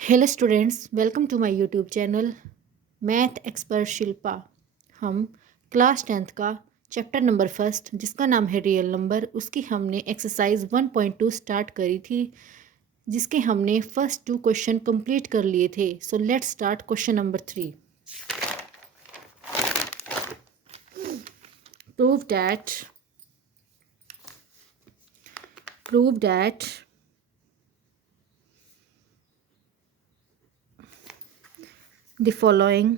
Hello students, welcome to my YouTube channel math expert Shilpa. हम class 10th का chapter number first जिसका नाम है रियल नंबर, उसकी हमने एक्सरसाइज 1.2 स्टार्ट करी थी, जिसके हमने फर्स्ट 2 क्वेश्चन कंप्लीट कर लिए थे। So let's start question number 3। Prove that the following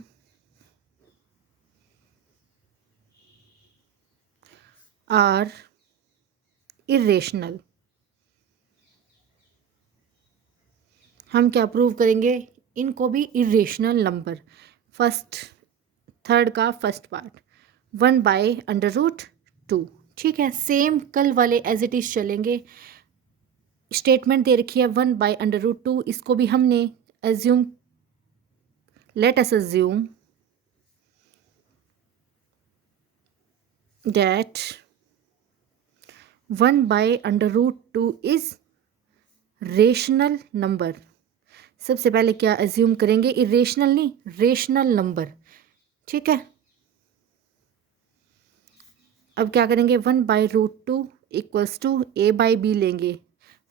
are irrational। हम क्या प्रूव करेंगे? इनको भी इरेशनल नंबर। फर्स्ट थर्ड का फर्स्ट पार्ट 1/√2। ठीक है, सेम कल वाले एज इट इज चलेंगे। स्टेटमेंट दे रखी है 1/√2, इसको भी हमने assume, let us assume that 1/√2 is rational number. सबसे पहले क्या एज्यूम करेंगे? इरेशनल नहीं, रेशनल नंबर। ठीक है, अब क्या करेंगे? 1/√2 इक्वल्स टू a/b लेंगे।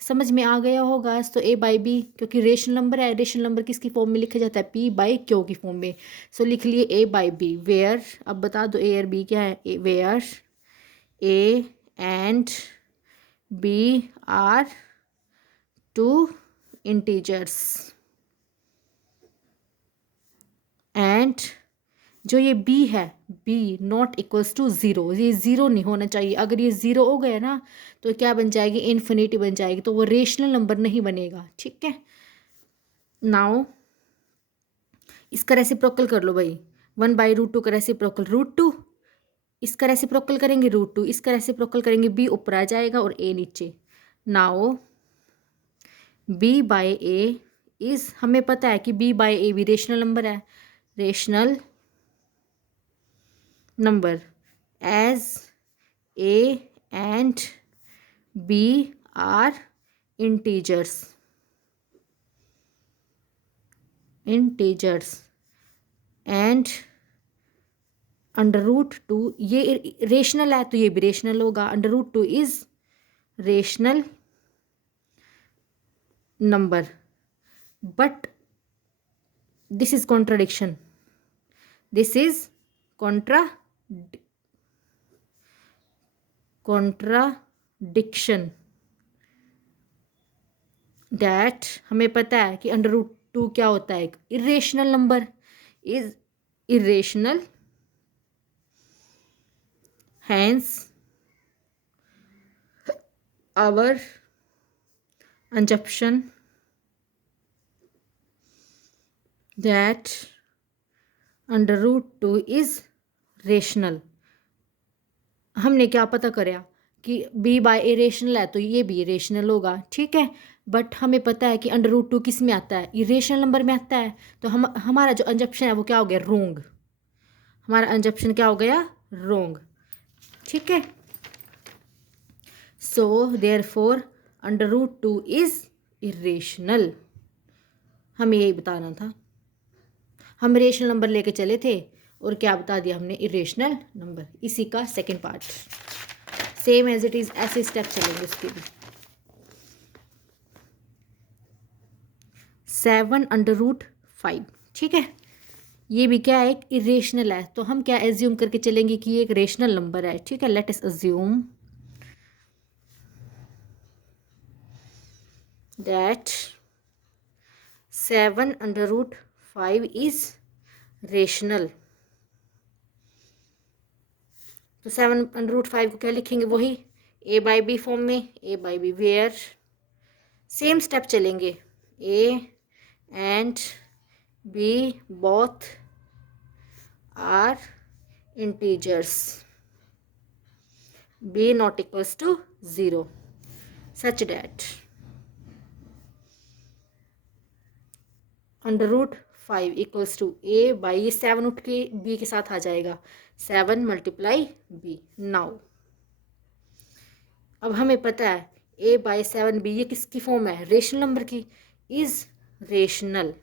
समझ में आ गया होगा तो a/b, क्योंकि रेशनल नंबर है। रेशनल नंबर किसकी फॉर्म में लिखा जाता है? p/q की फॉर्म में। सो लिख लिए a/b वेयर, अब बता दो a और b क्या है? Where a and b are two integers and जो ये b है, b not equals to zero. ये ज़ीरो नहीं होना चाहिए। अगर ये ज़ीरो हो गया ना तो क्या बन जाएगी? इन्फिनिटी बन जाएगी, तो वो रेशनल नंबर नहीं बनेगा। ठीक है, नाउ इसका रेसिप्रोकल कर लो भाई। 1/√2 का रेसिप्रोकल √2, इसका रेसिप्रोकल करेंगे √2, इसका रेसिप्रोकल करेंगे b ऊपर आ जाएगा और a नीचे। नाउ b/a इज, हमें पता है कि b/a भी रेशनल नंबर है। Rational number as a and b are integers and √2, ये रेशनल है तो ये भी रेशनल होगा। √2 is rational number, but this is contradiction. This is contradiction that, हमें पता है कि √2 क्या होता है? Irrational number is irrational, hence our assumption that √2 is rational। हमने क्या पता करा कि b/a रेशनल है तो ये भी रेशनल होगा। ठीक है, बट हमें पता है कि √2 किस में आता है? इरेशनल नंबर में आता है। तो हमारा जो अंजप्शन है वो क्या हो गया? रोंग। हमारा अंजप्शन क्या हो गया? रोंग। ठीक है, सो देयरफॉर √2 इज इरेशनल। हमें यही बताना था। हम रेशनल नंबर लेके चले थे और क्या बता दिया हमने? Irrational number. इसी का second part same as it is, ऐसे स्टेप चलेंगे उसके भी। 7/5। ठीक है, ये भी क्या है? एक इरेशनल है। तो हम क्या एज्यूम करके चलेंगे कि ये एक रेशनल नंबर है। ठीक है, let us assume that 7/5 is rational. तो 7/5 को क्या लिखेंगे? वही a/b फॉर्म में, a/b वेयर सेम स्टेप चलेंगे। a and b both are integers, b not equals to zero, such that √5 equals to a/, ये 7 उठ के b के साथ आ जाएगा, 7 × b। नाउ अब हमें पता है a/7b ये किसकी फॉर्म है? रेशनल नंबर की। Is rational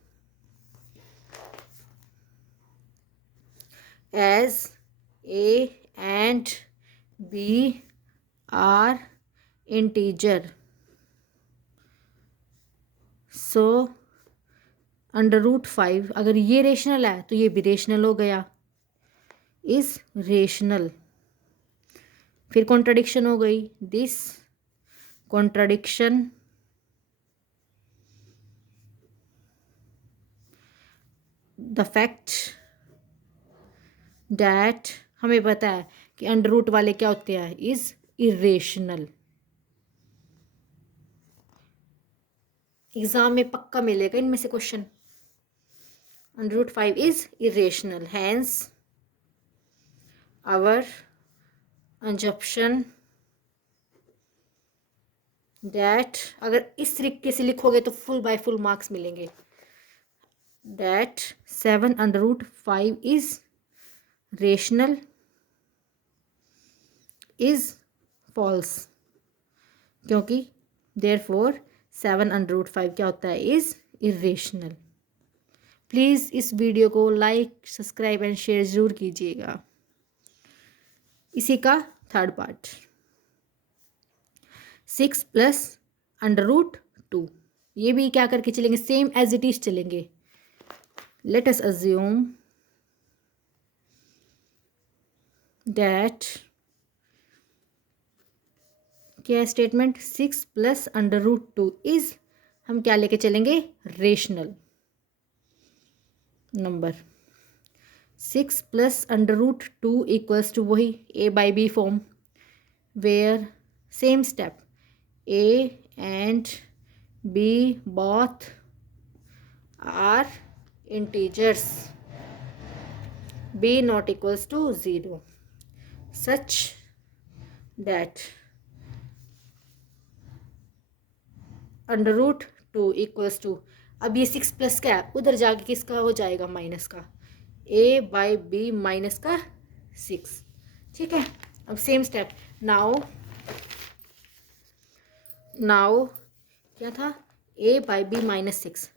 as A and B are integer. So √5 अगर ये रेशनल है तो ये भी रेशनल हो गया, इज रेशनल। फिर कॉन्ट्रडिक्शन हो गई, this contradiction the fact that, हमें पता है कि अंडर रूट वाले क्या होते हैं, इज इरेशनल। एग्जाम में पक्का मिलेगा इनमें से question. √5 is irrational, hence our assumption that, अगर इस तरीके से लिखोगे तो फुल बाय फुल मार्क्स मिलेंगे, that 7√5 is rational is false, क्योंकि देयरफॉर 7√5 क्या होता है, इज इरेशनल। प्लीज़ इस वीडियो को लाइक, सब्सक्राइब एंड शेयर ज़रूर कीजिएगा। इसी का थर्ड पार्ट, 6 + √2, ये भी क्या करके चलेंगे, सेम एज इट इज चलेंगे। लेट अस अज्यूम दैट, क्या स्टेटमेंट, 6 + √2 इज, हम क्या लेके चलेंगे, रेशनल नंबर। 6 + √2 इक्वल्स टू वही A/B form, where same step, A and B both are integers, B not equals to 0, such that √2 equals to, अब ये 6 plus क्या है, उधर जाके किसका हो जाएगा, माइनस का, A/B माइनस का 6, ठीक है। अब सेम स्टेप, नाउ क्या था, A/B minus 6,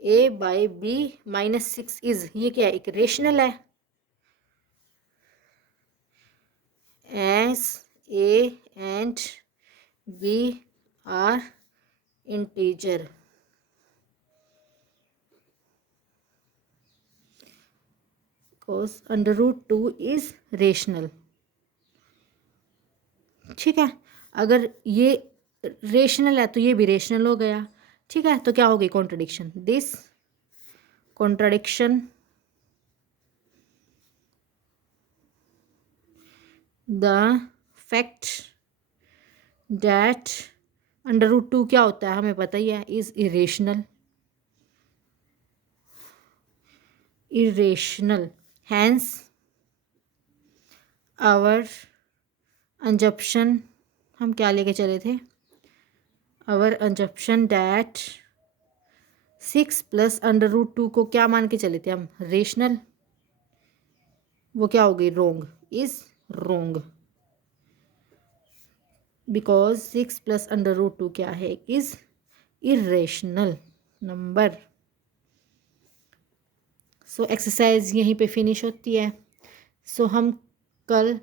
A/B minus 6 is, ये क्या है, एक रेशनल है, S A and B are integer, because √2 is rational, ठीक है। अगर ये रेशनल है तो ये भी रेशनल हो गया, ठीक है। तो क्या हो गई, contradiction, this contradiction the fact that √2 क्या होता है, हमें पता ही है, is irrational, hence our assumption, हम क्या लेके चले थे, आवर assumption डैट 6 + √2 को क्या मान के चले थे हम, रेशनल, वो क्या हो गई, रोंग, इज रोंग, बिकॉज 6 + √2 क्या है, is irrational number. So exercise यहीं पे फिनिश होती है। सो हम कल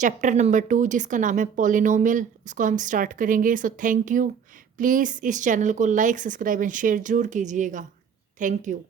चैप्टर नंबर 2 जिसका नाम है पॉलिनोमियल, उसको हम स्टार्ट करेंगे। सो थैंक यू, प्लीज़ इस चैनल को लाइक, सब्सक्राइब एंड शेयर ज़रूर कीजिएगा। Thank you.